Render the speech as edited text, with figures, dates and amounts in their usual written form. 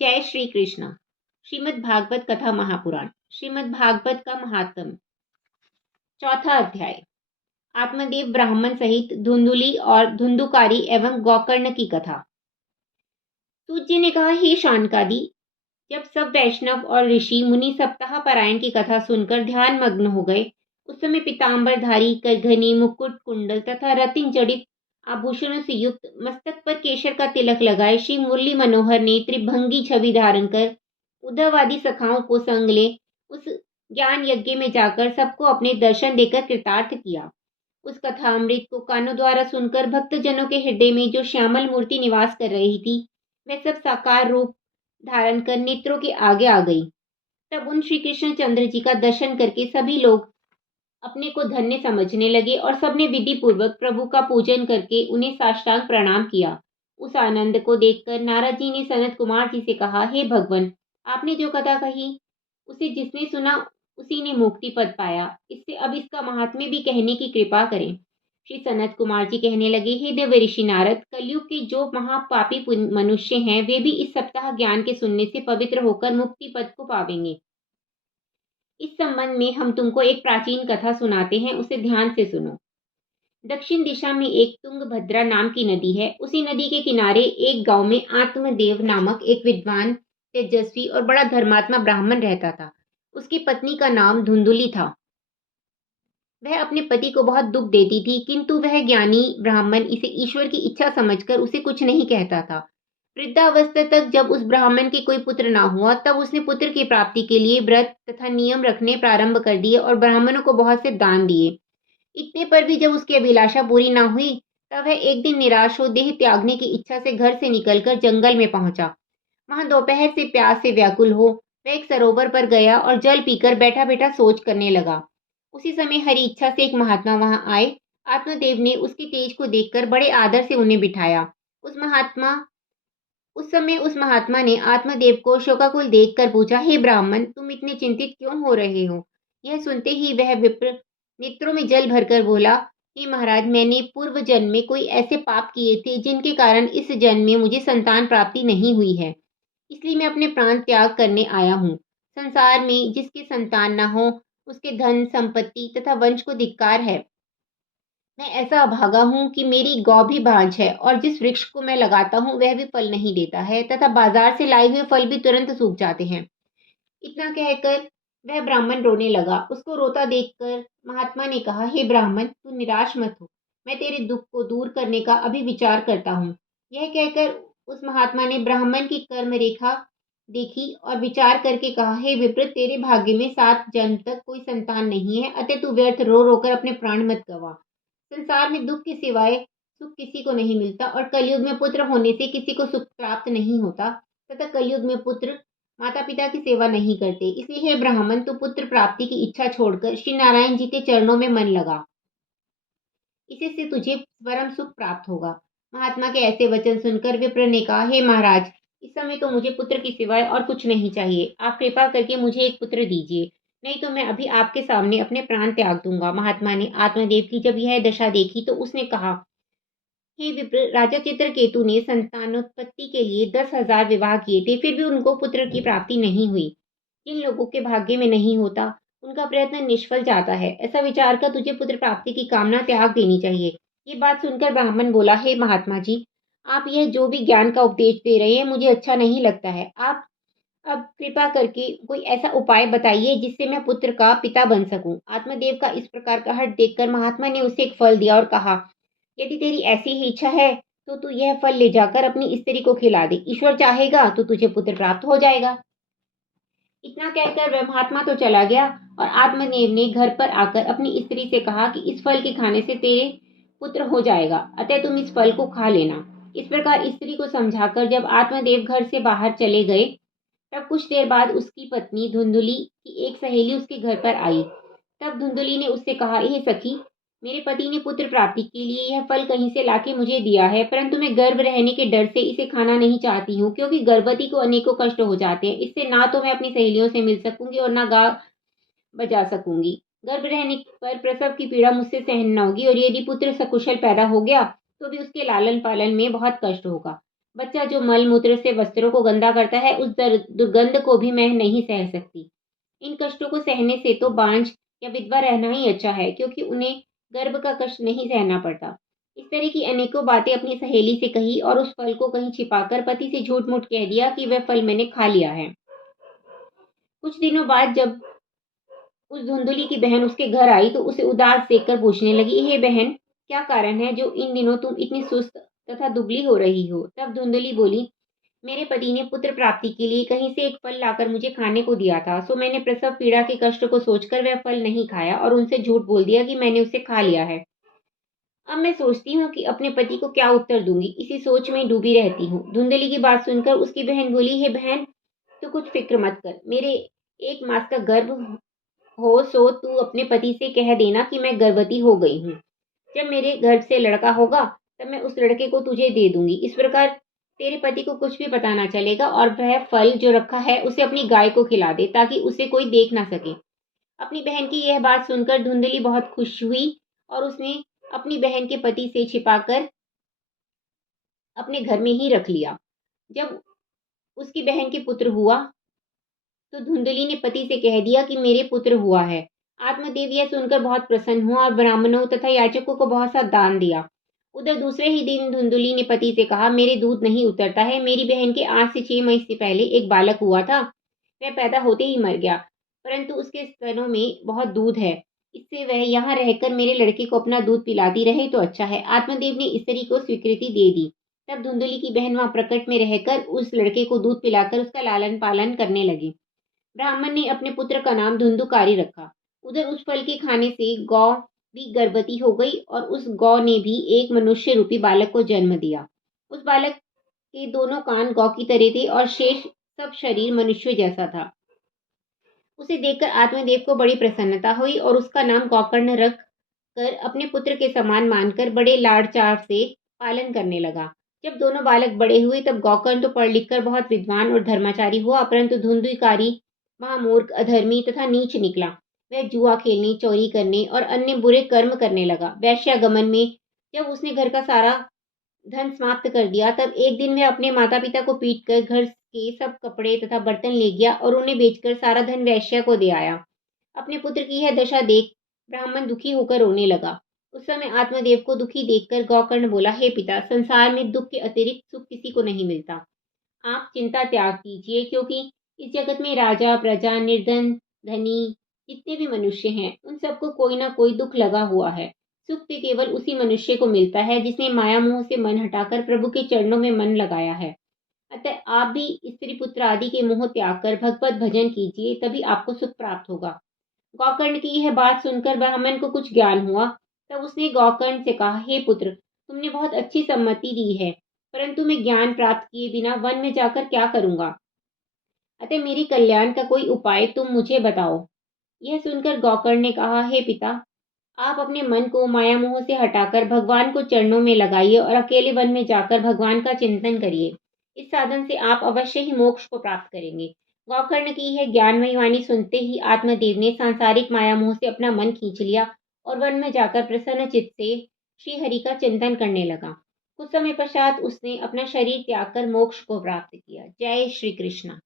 जय श्री कृष्ण। श्रीमद् भागवत कथा महापुराण। श्रीमद् भागवत का महात्म। चौथा अध्याय। आत्मदेव ब्राह्मण सहित धुंधुली और धुंधुकारी एवं गौकर्ण की कथा। सूत जी ने कहा, हे शानकादि, जब सब वैष्णव और ऋषि मुनि सप्ताह पारायण की कथा सुनकर ध्यान मग्न हो गए, उस समय पीतांबरधारी, करघनी, मुकुट, कुंडल तथा रत्न जड़ित आभूषणों से युक्त, मस्तक पर केशर का तिलक लगाए श्री मुरली मनोहर ने त्रिभंगी छवि धारण कर उद्धवादी सखाओं को संग ले उस ज्ञान यज्ञ में जाकर सबको अपने दर्शन देकर कृतार्थ किया। उस कथा अमृत को कानों द्वारा सुनकर भक्तजनों के हृदय में जो श्यामल मूर्ति निवास कर रही थी, वह सब साकार रूप धारण कर नेत्रों के आगे आ गई। तब उन श्री कृष्ण चंद्र जी का दर्शन करके सभी लोग अपने को धन्य समझने लगे और सबने विधि पूर्वक प्रभु का पूजन करके उन्हें साष्टांग प्रणाम किया। उस आनंद को देखकर नारद जी ने सनत कुमार जी से कहा, हे भगवान, आपने जो कथा कही उसे जिसने सुना उसी ने मुक्ति पद पाया। इससे अब इसका महात्म्य भी कहने की कृपा करें। श्री सनत कुमार जी कहने लगे, हे देव ऋषि नारद, कलयुग के जो महापापी मनुष्य हैं वे भी इस सप्ताह ज्ञान के सुनने से पवित्र होकर मुक्ति पद को पावेंगे। इस संबंध में हम तुमको एक प्राचीन कथा सुनाते हैं, उसे ध्यान से सुनो। दक्षिण दिशा में एक तुंगभद्रा नाम की नदी है। उसी नदी के किनारे एक गांव में आत्मदेव नामक एक विद्वान, तेजस्वी और बड़ा धर्मात्मा ब्राह्मण रहता था। उसकी पत्नी का नाम धुंधुली था। वह अपने पति को बहुत दुख देती थी, किंतु वह ज्ञानी ब्राह्मण इसे ईश्वर की इच्छा समझकर उसे कुछ नहीं कहता था। वृद्धावस्था तक जब उस ब्राह्मण के कोई पुत्र ना हुआ, तब उसने पुत्र की प्राप्ति के लिए व्रत तथा नियम रखने प्रारंभ कर दिए और ब्राह्मणों को बहुत से दान दिए। इतने पर भी जब उसकी अभिलाषा पूरी ना हुई, तब वह एक दिन निराश हो देह त्यागने की इच्छा से घर से निकलकर जंगल में पहुंचा। वहां दोपहर से प्यास से व्याकुल हो वह एक सरोवर पर गया और जल पीकर बैठा बैठा सोच करने लगा। उसी समय हरी इच्छा से एक महात्मा वहां आए। आत्मदेव ने उसके तेज को देखकर बड़े आदर से उन्हें बिठाया। उस समय उस महात्मा ने आत्मदेव को शोकाकुल देखकर पूछा, हे ब्राह्मण, तुम इतने चिंतित क्यों हो रहे हो? यह सुनते ही वह विप्र नेत्रों में जल भरकर बोला, हे महाराज, मैंने पूर्व जन्म में कोई ऐसे पाप किए थे जिनके कारण इस जन्म में मुझे संतान प्राप्ति नहीं हुई है। इसलिए मैं अपने प्राण त्याग करने आया हूँ। संसार में जिसके संतान न हो, उसके धन संपत्ति तथा वंश को धिक्कार है। मैं ऐसा अभागा हूँ कि मेरी गौ भी बांझ है और जिस वृक्ष को मैं लगाता हूँ वह भी फल नहीं देता है तथा बाजार से लाए हुए फल भी तुरंत सूख जाते हैं। इतना कहकर वह ब्राह्मण रोने लगा। उसको रोता देखकर महात्मा ने कहा, हे ब्राह्मण, तू निराश मत हो, मैं तेरे दुख को दूर करने का अभी विचार करता हूँ। यह कहकर उस महात्मा ने ब्राह्मण की कर्म रेखा देखी और विचार करके कहा, हे विप्र, तेरे भाग्य में 7 जन्म तक कोई संतान नहीं है, अतः तू व्यर्थ रो रोकर अपने प्राण मत गवा। संसार में दुख के सिवाय सुख किसी को नहीं मिलता और कलयुग में पुत्र होने से किसी को सुख प्राप्त नहीं होता तथा कलयुग में पुत्र माता पिता की सेवा नहीं करते। इसलिए हे ब्राह्मण, तू पुत्र प्राप्ति की इच्छा छोड़कर श्री नारायण जी के चरणों में मन लगा, इसी से तुझे परम सुख प्राप्त होगा। महात्मा के ऐसे वचन सुनकर विप्र ने कहा, हे महाराज, इस समय तो मुझे पुत्र की सिवाय और कुछ नहीं चाहिए। आप कृपा करके मुझे एक पुत्र दीजिए, नहीं तो मैं अभी आपके सामने अपने प्राण त्याग दूंगा। महात्मा ने आत्मदेव की जब यह दशा देखी तो उसने कहा, हे विप्र, राजा चित्रकेतु ने संतानोत्पत्ति के लिए 10,000 विवाह किए थे, फिर भी उनको पुत्र की प्राप्ति नहीं हुई। जिन लोगों के भाग्य में नहीं होता उनका प्रयत्न निष्फल जाता है। ऐसा विचार कर तुझे पुत्र प्राप्ति की कामना त्याग देनी चाहिए। ये बात सुनकर ब्राह्मण बोला, हे महात्मा जी, आप यह जो भी ज्ञान का उपदेश दे रहे हैं मुझे अच्छा नहीं लगता है। आप अब कृपा करके कोई ऐसा उपाय बताइए जिससे मैं पुत्र का पिता बन सकूं। आत्मदेव का इस प्रकार का हठ देखकर महात्मा ने उसे एक फल दिया और कहा, यदि तेरी ऐसी ही इच्छा है तो तू यह फल ले जाकर अपनी स्त्री को खिला दे। ईश्वर चाहेगा तो तुझे पुत्र प्राप्त हो जाएगा। इतना कहकर वह महात्मा तो चला गया और आत्मदेव ने घर पर आकर अपनी स्त्री से कहा कि इस फल के खाने से तेरे पुत्र हो जाएगा, अतः तुम इस फल को खा लेना। इस प्रकार स्त्री को समझाकर जब आत्मदेव घर से बाहर चले गए, तब कुछ देर बाद उसकी पत्नी धुंधुली की एक सहेली उसके घर पर आई। तब धुंधुली ने उससे कहा, हे सखी, मेरे पति ने पुत्र प्राप्ति के लिए यह फल कहीं से लाके मुझे दिया है, परंतु मैं गर्भ रहने के डर से इसे खाना नहीं चाहती हूँ, क्योंकि गर्भवती को अनेकों कष्ट हो जाते हैं। इससे ना तो मैं अपनी सहेलियों से मिल सकूंगी और ना गा बजा सकूंगी। गर्भ रहने पर प्रसव की पीड़ा मुझसे सहन न होगी और यदि पुत्र सकुशल पैदा हो गया तो भी उसके लालन पालन में बहुत कष्ट होगा। बच्चा जो मल मूत्र से वस्त्रों को गंदा करता है, उस दुर्गंध को भी मैं नहीं सह सकती। इन कष्टों को सहने से तो बांझ या विधवा रहना ही अच्छा है, क्योंकि उन्हें गर्भ का कष्ट नहीं सहना पड़ता। इस तरह की अनेकों बातें अपनी सहेली से कही और उस फल को कहीं छिपाकर पति से झूठ मूठ कह दिया कि वह फल मैंने खा लिया है। कुछ दिनों बाद जब उस धुंधली की बहन उसके घर आई तो उसे उदास देखकर पूछने लगी, हे बहन, क्या कारण है जो इन दिनों तुम इतनी सुस्त तथा दुबली हो रही हो? तब धुंधली बोली, मेरे पति ने पुत्र प्राप्ति के लिए कहीं से एक फल लाकर मुझे खाने को दिया था, सो मैंने प्रसव पीड़ा के कष्ट को सोचकर वह फल नहीं खाया और उनसे झूठ बोल दिया कि मैंने उसे खा लिया है। अब मैं सोचती हूँ कि अपने पति को क्या उत्तर दूंगी, इसी सोच में डूबी रहती हूँ। धुंधली की बात सुनकर उसकी बहन बोली, हे बहन, तू कुछ फिक्र मत कर। मेरे 1 मास का गर्भ हो सो तू अपने पति से कह देना कि मैं गर्भवती हो गई हूँ। जब मेरे गर्भ से लड़का होगा तब मैं उस लड़के को तुझे दे दूंगी। इस प्रकार तेरे पति को कुछ भी पता ना चलेगा और वह फल जो रखा है उसे अपनी गाय को खिला दे ताकि उसे कोई देख ना सके। अपनी बहन की यह बात सुनकर धुंधली बहुत खुश हुई और उसने अपनी बहन के पति से छिपाकर अपने घर में ही रख लिया। जब उसकी बहन के पुत्र हुआ तो धुंधली ने पति से कह दिया कि मेरे पुत्र हुआ है। आत्मदेव यह सुनकर बहुत प्रसन्न हुआ और ब्राह्मणों तथा याचकों को बहुत सा दान दिया। उधर दूसरे ही दिन धुंधली ने पति से कहा, मेरे दूध नहीं उतरता है। मेरी बहन के आज से 6 महीने से पहले एक बालक हुआ था, वह पैदा होते ही मर गया, परंतु उसके स्तनों में बहुत दूध है। इससे वह यहाँ रहकर मेरे लड़के को अपना दूध पिलाती रहे तो अच्छा है। आत्मदेव ने स्त्री को स्वीकृति दे दी। तब धुंधली की बहन वहां प्रकट में रहकर उस लड़के को दूध पिलाकर उसका लालन पालन करने लगी। ब्राह्मण ने अपने पुत्र का नाम धुंधुकारी रखा। उधर उस फल के खाने से गौ भी गर्भवती हो गई और उस गौ ने भी एक मनुष्य रूपी बालक को जन्म दिया। उस बालक के दोनों कान गौ की तरह थे और शेष सब शरीर मनुष्य जैसा था। उसे देखकर आत्मदेव को बड़ी प्रसन्नता हुई और उसका नाम गौकर्ण रख कर अपने पुत्र के समान मानकर बड़े लाड़ चाव से पालन करने लगा। जब दोनों बालक बड़े हुए तब गौकर्ण तो पढ़ लिखकर बहुत विद्वान और धर्माचारी हुआ, परंतु धुंधुकारी महामूर्ख, अधर्मी तथा नीच निकला। वह जुआ खेलने, चोरी करने और अन्य बुरे कर्म करने लगा। वेश्यागमन में जब उसने घर का सारा धन समाप्त कर दिया तब एक दिन वह अपने माता पिता को पीट कर घर के सब कपड़े तथा बर्तन ले गया और उन्हें बेचकर सारा धन वेश्या को दे आया। अपने पुत्र की यह दशा देख ब्राह्मण दुखी होकर रोने लगा। उस समय आत्मदेव को दुखी देखकर गौकर्ण बोला, हे पिता, संसार में दुख के अतिरिक्त सुख किसी को नहीं मिलता। आप चिंता त्याग कीजिए, क्योंकि इस जगत में राजा, प्रजा, निर्धन, धनी जितने भी मनुष्य हैं, उन सबको कोई ना कोई दुख लगा हुआ है। सुख भी केवल उसी मनुष्य को मिलता है जिसने माया मोह से मन हटाकर प्रभु के चरणों में मन लगाया है। अतः आप भी स्त्री पुत्र आदि के मोह त्याग कर भगवत भजन कीजिए, तभी आपको सुख प्राप्त होगा। गौकर्ण की यह बात सुनकर ब्राह्मण को कुछ ज्ञान हुआ। तब उसने गौकर्ण से कहा, हे पुत्र, तुमने बहुत अच्छी सम्मति दी है, परंतु मैं ज्ञान प्राप्त किए बिना वन में जाकर क्या करूंगा? अतः मेरे कल्याण का कोई उपाय तुम मुझे बताओ। यह सुनकर गौकर्ण ने कहा, हे पिता, आप अपने मन को माया मोह से हटाकर भगवान को चरणों में लगाइए और अकेले वन में जाकर भगवान का चिंतन करिए। इस साधन से आप अवश्य ही मोक्ष को प्राप्त करेंगे। गौकर्ण की यह ज्ञानमयी वाणी सुनते ही आत्मदेव ने सांसारिक माया मोह से अपना मन खींच लिया और वन में जाकर प्रसन्न चित्त से श्री हरि का चिंतन करने लगा। कुछ समय पश्चात उसने अपना शरीर त्याग कर मोक्ष को प्राप्त किया। जय श्री कृष्ण।